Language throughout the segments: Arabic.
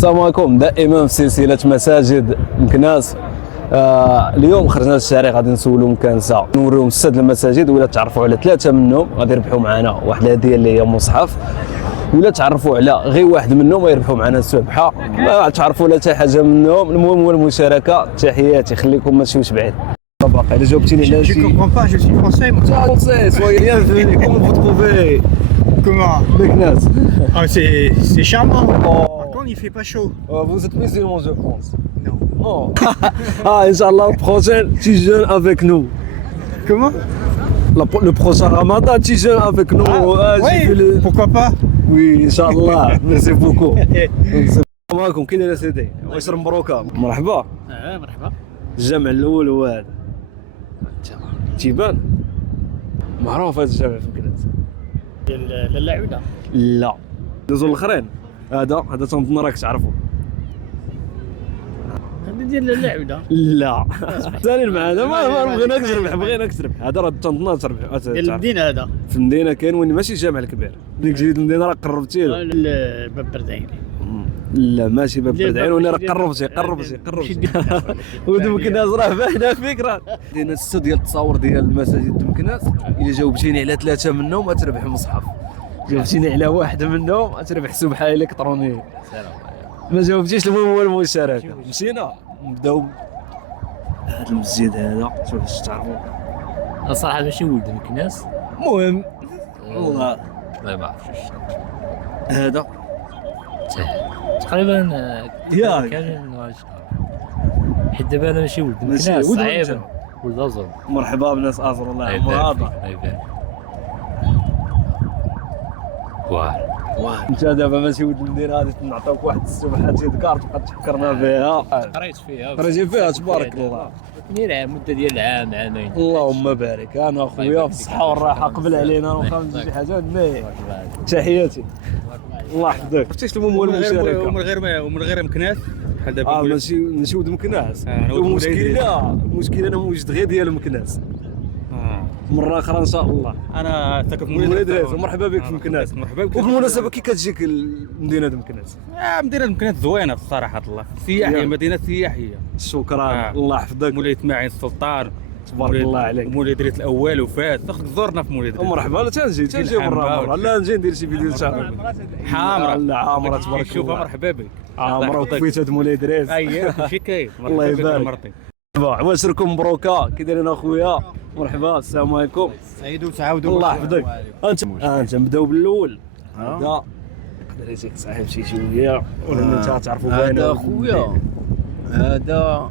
السلام عليكم. دائما في سلسله مساجد مكناس. اليوم خرجنا للشارع غادي نسولوا مكانسه نوريهم السد المساجد، ولا تعرفوا على ثلاثه منهم غادي يربحوا معنا واحد الهديه اللي هي مصحف، ولا تعرفوا على غير واحد منهم يربحوا معنا السبحه، ما تعرفوا لا حتى حاجه منهم. المهم هو المشاركه. تحياتي، خليكم ما تمشيوش بعيد. باقي الا جاوبتيني على شي Je comprends pas, je suis français moi. français, soyez bienvenus. Comment vous trouvez Comment Meknès? Ah, c'est charmant. Oh. Par contre, il fait pas chaud. Vous êtes musulman, je pense. Non. Non. Ah, Inch'Allah, prochain, tu jeûnes avec nous. Comment Le prochain Ramadan, tu jeûnes avec nous. Oui, j'ai vu pourquoi pas. Oui, Inch'Allah. Merci beaucoup. السلام عليكم. كي داير سيدي؟ ويسر مبروكه. مرحبا. مرحبا. الجامع الاول هو هذا. تيبان معروف هذا الجامع في مكناس. للعودة. لا، دوزو الاخرين. هذا تنظن راك تعرفوا. هذا ديال اللعودة. لا ثاني معنا ما بغيناك تربح، بغيناك تربح. هذا راه تنظن تربح. ديال المدينة هذا. في المدينه كاين، وين ماشي الجامع الكبير. ديك جريد المدينه راه قربتي له. الباب بردعين. لا ماشي باب بردعين، وانا راه قربتي. ودو مكناس راه باينه فيك. راه دينا السته ديال التصاور ديال المساجد مكناس. الا جاوبتيني على ثلاثه منهم غتربح مصحف، جاوبتيني على واحد منهم غتربح سبحه الكترونيه. ما جاوبتيش المهم هو المشاركه. مشينا نبداو هذا المسجد هذا. شوف باش تعرفوا الصراحه ماشي ولد مكناس. المهم والله ما بعرفش هذا تقريبا ياك. كان حيت دابا انا ماشي ولد مكناس. ولد صعيب ولد ازر. مرحبا بناس ازر. الله يعمرها. واه انت دابا ماشي ولد المدينه، غادي نعطيوك واحد السبحه تيذكر تبقى تفكرنا بها. قريت فيها قريتي فيها تبارك الله. ديال مده ديال عام عامين. اللهم بارك. انا اخويا في الصحه والراحه قبل علينا، واخا شي حاجه مي. تحياتي، الله يحفظك. عرفتيش المهم هو المشاركه ومن غير مكناس بحال دابا. ماشي ولد مكناس. أنا ولد المشكله انا موجد غير ديال مكناس. مرة أخرى إن شاء الله. انا ساكن في مولد ريس، ومرحبا بك في مكناس. مرحبا بك. وبالمناسبة كي كتجيك المدينة د مكناس؟ مدينه مكناس زوينه بصراحه الله، سياحيه، مدينه سياحيه. شكرا. الله يحفظك. مولاي اسماعيل السلطان تبارك الله عليك. مولاي ادريس الاول وفات. خصك تزورنا في مولاي ادريس. مرحبا. لا تنجي مرة. لا نجي ندير شي فيديو تاع حامره. لا عامرة تبارك الله. شوفها. مرحبا بك. عامرة وكفيت هاد مولاي دريس. اييه كلشي كاين. الله يبارك. مرحبا، عواشركم مبروكه. كي دايرين اخويا؟ مرحبا، السلام عليكم. سعيد وتعاودوا. الله يحفظك. انت نبداو بالاول. هذا يقدر يجيك صاحب شي شويه، ولا انت تعرفوا باينه. هذا خويا. هذا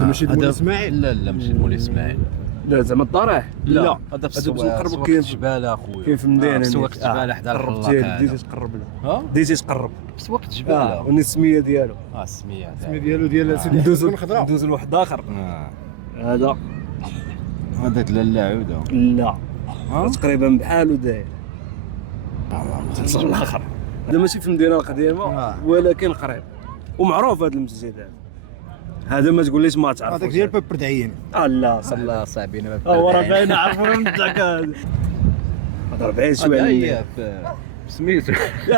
ماشي مولاي اسماعيل. لا ماشي مولاي اسماعيل. لا زعما الضريح. لا هذا في السوق السوق كاين جباله اخويا. كاين في المدينه. سوق جباله حدا الحلاق. ديتي تقرب له. ها ديتي تقرب. سوق جباله. والسميه ديالو. السميه ديالو ديال سيدي ندوزو الخضراء. ندوزو لواحد اخر. هذا هذاك لا عوده. لا تقريبا بحالو داير. الاخر هذا ماشي في المدينه القديمه، ولكن قريب ومعروف هذا المسجد هذا. ما تقوليش ما تعرف. هذاك ديال باب بردعين. لا صلى صاحبينا. هو راه باين عرفوا من تاعك. هذا هضر بعيد شويه. هي سميتو.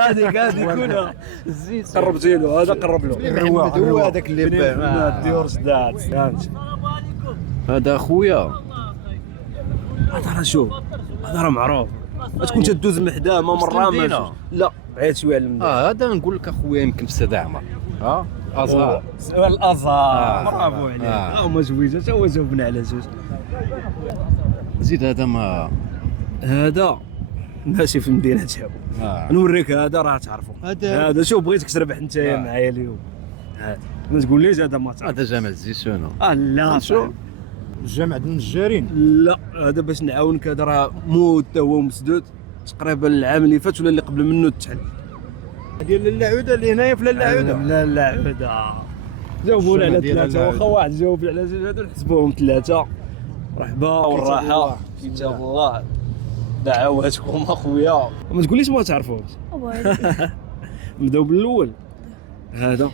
هذيك كلها الزيت قربتي له. هذا قرب له. هو هذاك اللي ديور جداد. فهمت. هذا خويا. هذا راه شوف، هذا راه معروف. تكون تدوز من حداه ما مره ما. لا بعيد شويه على المدينه. هذا نقول لك اخويا يمكن في سيدي عمر. ازهر. الازهر. برافو عليك. هما جويجات. هو جاوبنا على جوج. زيد هذا ما هذا ماشي في المدينه تاعو. نوريك. هذا راه تعرفوا. هذا شوف بغيتك تربح انت معايا اليوم. هذا ما تقوليش هذا ما تعرف. هذا جامع الزيتون. لا شوف الجامع د النجارين. لا هذا باش نعاونك. هذا راه مود هو مسدود تقريبا العام اللي فات ولا اللي قبل منه تحل. ديال اللعوده اللي هنايا في اللعوده. لا اللعوده. جاوبونا على ثلاثه، واخا واحد جاوب على جوج هذو نحسبوهم ثلاثه. مرحبا والراحه. كتاب الله. دعواتكم اخويا. ما تقوليش ما تعرفوش. نبداو بالاول. هذا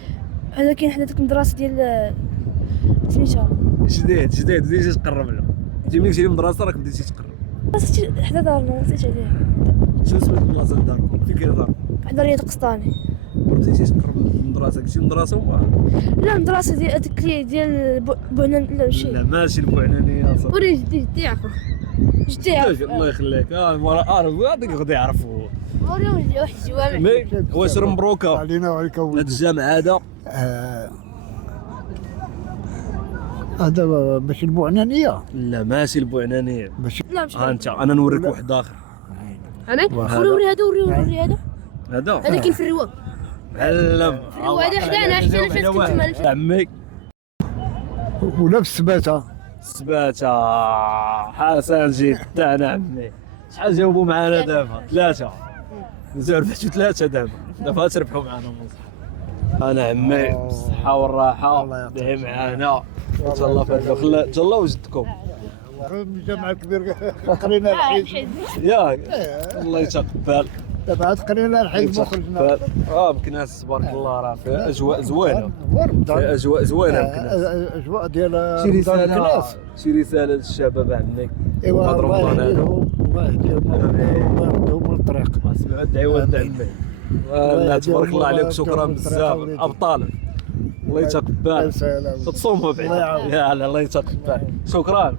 كاين حدا ديك المدرسه ديال سميتها جديد. بديتي تقرب له. انت ملي تجي للمدرسه راك بديتي تقرب. حدا دارنا نسيت عليها. شنو سميت البلاصه اللي داركم؟ فين كاين داركم؟ حدا رياض قسطاني. ما بقيتيش تقرب للمدرسه، قلتي المدرسه وما لا المدرسة ديال هذيك ديال بوعنان لا ماشي. لا ماشي البوعنانيه صافي. وري جدي يعرفو. جدي يعرف. الله يخليك هذيك غادي يعرفوا. وريهم واحد الجوامع. مي واش مبروكه علينا وعليك هذا الجامع هذا؟ هذا باش البوعنانيه لا ماشي البوعنانيه. لا ماشي. ها انت انا نوريك واحد اخر. انا وري هذا وري هذا. هذا هذا كاين في الروا. علم الروا هذا حدانا حتى فاش كنت تما. عمي ولا في السباته سباته حسن جيت تاعنا عمي. شحال جاوبوا معنا دابا؟ 3 مازال ربحتوا 3 دابا تربحوا معنا انا عمي بالصحه والراحه دعي معانا ان شاء الله فاتوا ان شاء الله وجدكم جامع كبير قرينا الحزب ياك الله يتقبل دابا عاد قرينا الحزب وخرجنا مكناس تبارك الله راه فيها اجواء زوينه فيها اجواء زوينه مكناس اجواء ديال شي رساله الناس شي رساله للشباب عمي ايوا بعد الله رمضان هذا يهديهم الله يهديهم الله يهديهم من الطريق سمعوا الدعوات عمي لا تبارك الله عليك شكرا بزاف ابطال الله يتقبل سلام تصوموا بعيد يا الله يتقبل شكرا